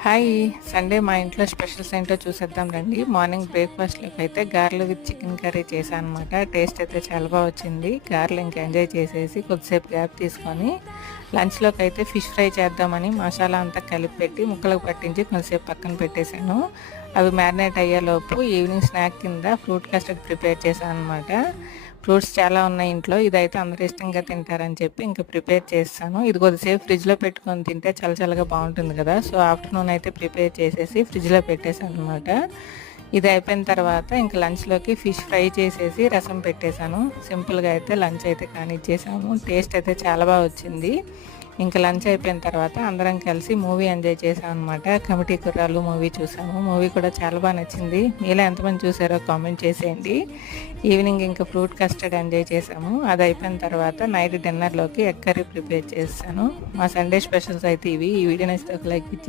Hi! Sunday మా ఇంట్లో specials ఏంటో చూసేద్దాం రండి. మార్నింగ్ బ్రేక్‌ఫాస్ట్‌లోకి అయితే గారెలు విత్ చికెన్ కర్రీ చేశాననమాట. టేస్ట్ అయితే చాలా వచ్చింది. గారెలు ఇంకా ఎంజాయ్ చేసేసి కొద్దిసేపు గ్యాప్ తీసుకొని లంచ్‌లోకి అయితే ఫిష్ ఫ్రై చేద్దామని మసాలా అంతా కలిపి పెట్టి ముక్కలకు పట్టించి కొంతసేపు పక్కన పెట్టేశాను. అవి మ్యారినేట్ అయ్యేలోపు ఈవినింగ్ స్నాక్ కింద ఫ్రూట్ కస్టర్డ్ ప్రిపేర్ చేశాననమాట. ఫ్రూట్స్ చాలా ఉన్నాయి ఇంట్లో. ఇదైతే అందరూ ఇష్టంగా తింటారని చెప్పి ఇంకా ప్రిపేర్ చేస్తాను. ఇది కొద్దిసేపు ఫ్రిడ్జ్‌లో పెట్టుకొని తింటే చల్లగా బాగుంటుంది కదా! సో, ఆఫ్టర్‌నూన్ అయితే ప్రిపేర్ చేసేసి ఫ్రిడ్జ్‌లో పెట్టేసాననమాట. ఇది అయిపోయిన తర్వాత ఇంక లంచ్‌లోకి ఫిష్ ఫ్రై చేసేసి రసం పెట్టేశాను. సింపుల్‌గా అయితే లంచ్ అయితే కానిచ్చేసాము. టేస్ట్ అయితే చాలా వచ్చింది. ఇంకా లంచ్ అయిపోయిన తర్వాత అందరం కలిసి మూవీ ఎంజాయ్ చేసామన్నమాట. కమిటీ కుర్రాళ్ళు మూవీ చూసాము. మూవీ కూడా చాలా నచ్చింది. మీలో ఎంతమంది చూసారో కామెంట్ చేసేయండి. ఈవినింగ్ ఇంకా ఫ్రూట్ కస్టర్డ్ ఎంజాయ్ చేసాము. అది అయిపోయిన తర్వాత నైట్ డిన్నర్లోకి ఎగ్ కర్రీ ప్రిపేర్ చేశాను. మా సండే స్పెషల్స్ అయితే ఇవి. ఈ వీడియో నచ్చితే ఒక లైక్ ఇచ్చి